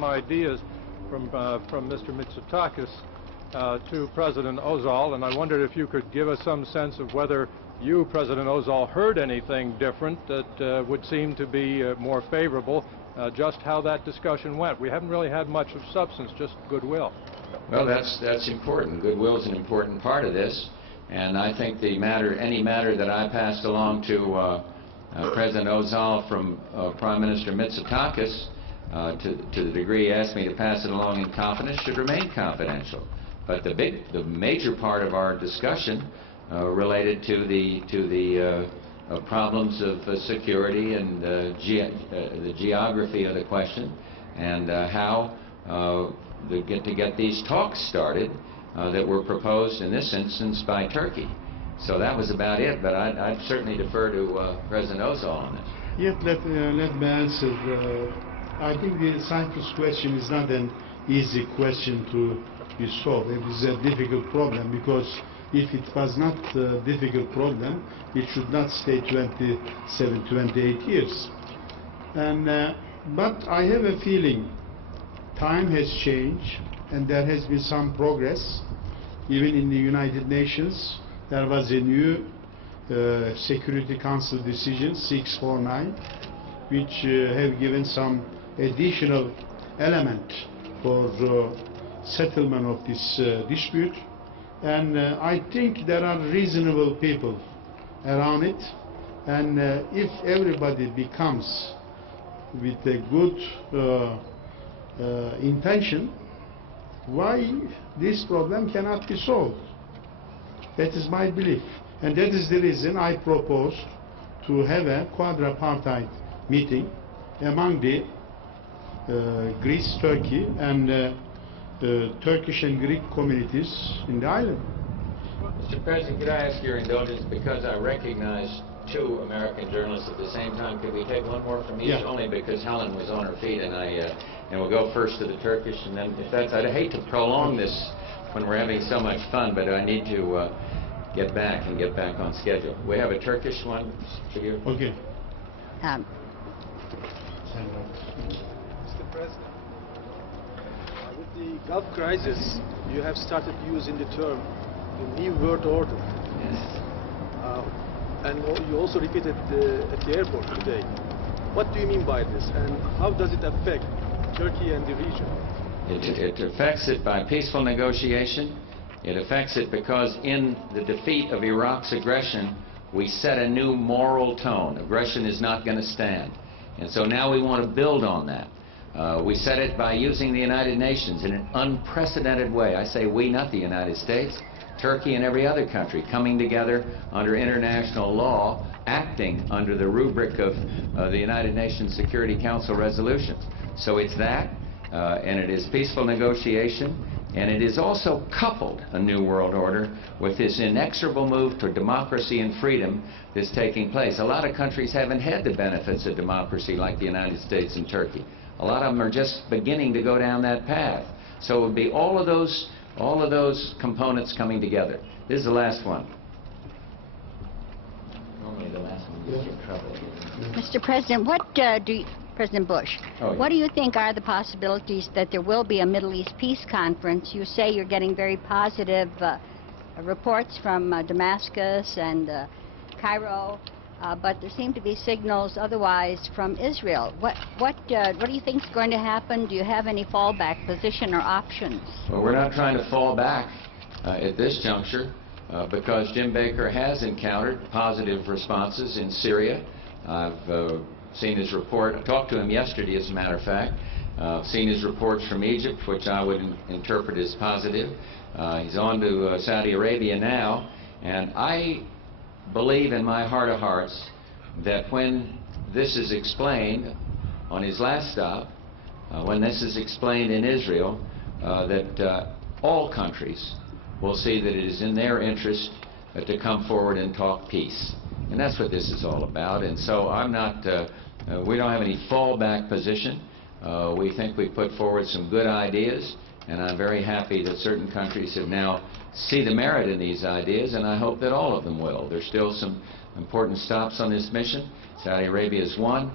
Some ideas from Mr. Mitsotakis to President Özal, and I wondered if you could give us some sense of whether you, President Özal, heard anything different that would seem to be more favorable, just how that discussion went. We haven't really had much of substance, just goodwill. Well, that's important. Goodwill is an important part of this, and I think any matter that I passed along to President Özal from Prime Minister Mitsotakis, to the degree he asked me to pass it along in confidence, should remain confidential. But the major part of our discussion related to the problems of security and the geography of the question, and how to get these talks started that were proposed in this instance by Turkey. So that was about it, but I'd certainly defer to President Özal on this. Yet let me answer. I think the Cyprus question is not an easy question to be solved. It is a difficult problem, because if it was not a difficult problem, it should not stay 27, 28 years. But I have a feeling time has changed, and there has been some progress. Even in the United Nations, there was a new Security Council decision, 649, which have given some additional element for settlement of this dispute. And I think there are reasonable people around it, and if everybody becomes with a good intention, why this problem cannot be solved? That is my belief, and that is the reason I proposed to have a quadripartite meeting among the Greece, Turkey, and Turkish and Greek communities in the island. Mr. President, could I ask your indulgence, because I recognize two American journalists at the same time? Could we take one more from each? Yeah. Only because Helen was on her feet, and we'll go first to the Turkish, and then if that's, I'd hate to prolong this when we're having so much fun, but I need to get back on schedule. We have a Turkish one for you. Okay. Mr. President, with the Gulf crisis, you have started using the term the New World Order. Yes. And you also repeated at the airport today. What do you mean by this, and how does it affect Turkey and the region? It affects it by peaceful negotiation. It affects it because in the defeat of Iraq's aggression, we set a new moral tone. Aggression is not going to stand. And so now we want to build on that. We set it by using the United Nations in an unprecedented way. I say we, not the United States. Turkey and every other country coming together under international law, acting under the rubric of the United Nations Security Council resolutions. So it's that, and it is peaceful negotiation, and it is also coupled, a new world order, with this inexorable move to democracy and freedom that's taking place. A lot of countries haven't had the benefits of democracy like the United States and Turkey. A lot of them are just beginning to go down that path. So it would be all of those components coming together. This is the last one. Normally the last one gets you in trouble. Mr. President, President Bush, what do you think are the possibilities that there will be a Middle East peace conference? You say you're getting very positive reports from Damascus and Cairo, but there seem to be signals otherwise from Israel. What do you think is going to happen? Do you have any fallback position or options? Well, we're not trying to fall back at this juncture because Jim Baker has encountered positive responses in Syria. I've seen his report. I talked to him yesterday, as a matter of fact. Seen his reports from Egypt, which I would interpret as positive. He's on to Saudi Arabia now, and I believe in my heart of hearts that when this is explained on his last stop, when this is explained in Israel, that all countries will see that it is in their interest to come forward and talk peace. And that's what this is all about. And so I'm not, we don't have any fallback position. We think we put forward some good ideas, and I'm very happy that certain countries have now see the merit in these ideas, and I hope that all of them will. There's still some important stops on this mission. Saudi Arabia is one,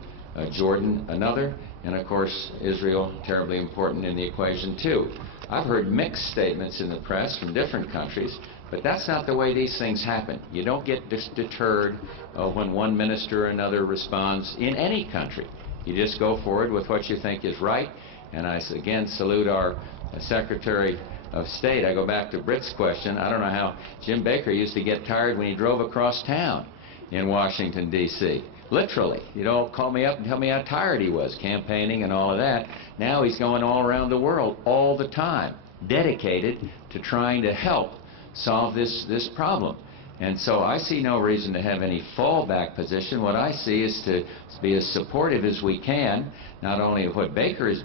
Jordan another, And of course, Israel, terribly important in the equation too. I've heard mixed statements in the press from different countries, but that's not the way these things happen. You don't get deterred when one minister or another responds in any country. You just go forward with what you think is right. And I again salute our Secretary of State. I go back to Britt's question. I don't know how Jim Baker used to get tired when he drove across town in Washington, D.C. Literally. You'd all call me up and tell me how tired he was, campaigning and all of that. Now he's going all around the world all the time, dedicated to trying to help solve this problem. And so I see no reason to have any fallback position. What I see is to be as supportive as we can, not only of what Baker is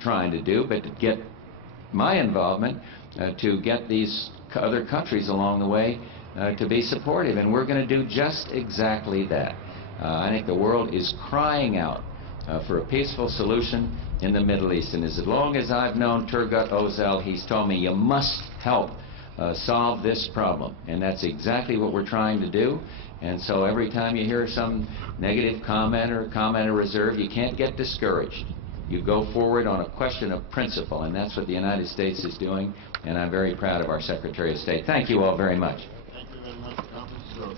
trying to do, but to get my involvement to get these other countries along the way to be supportive. And we're going to do just exactly that. I think the world is crying out for a peaceful solution in the Middle East. And as long as I've known Turgut Özal, he's told me you must help solve this problem. And that's exactly what we're trying to do. And so every time you hear some negative comment or comment of reserve, you can't get discouraged. You go forward on a question of principle, and that's what the United States is doing, and I'm very proud of our Secretary of State. Thank you all very much. Thank you very much, Conference. So,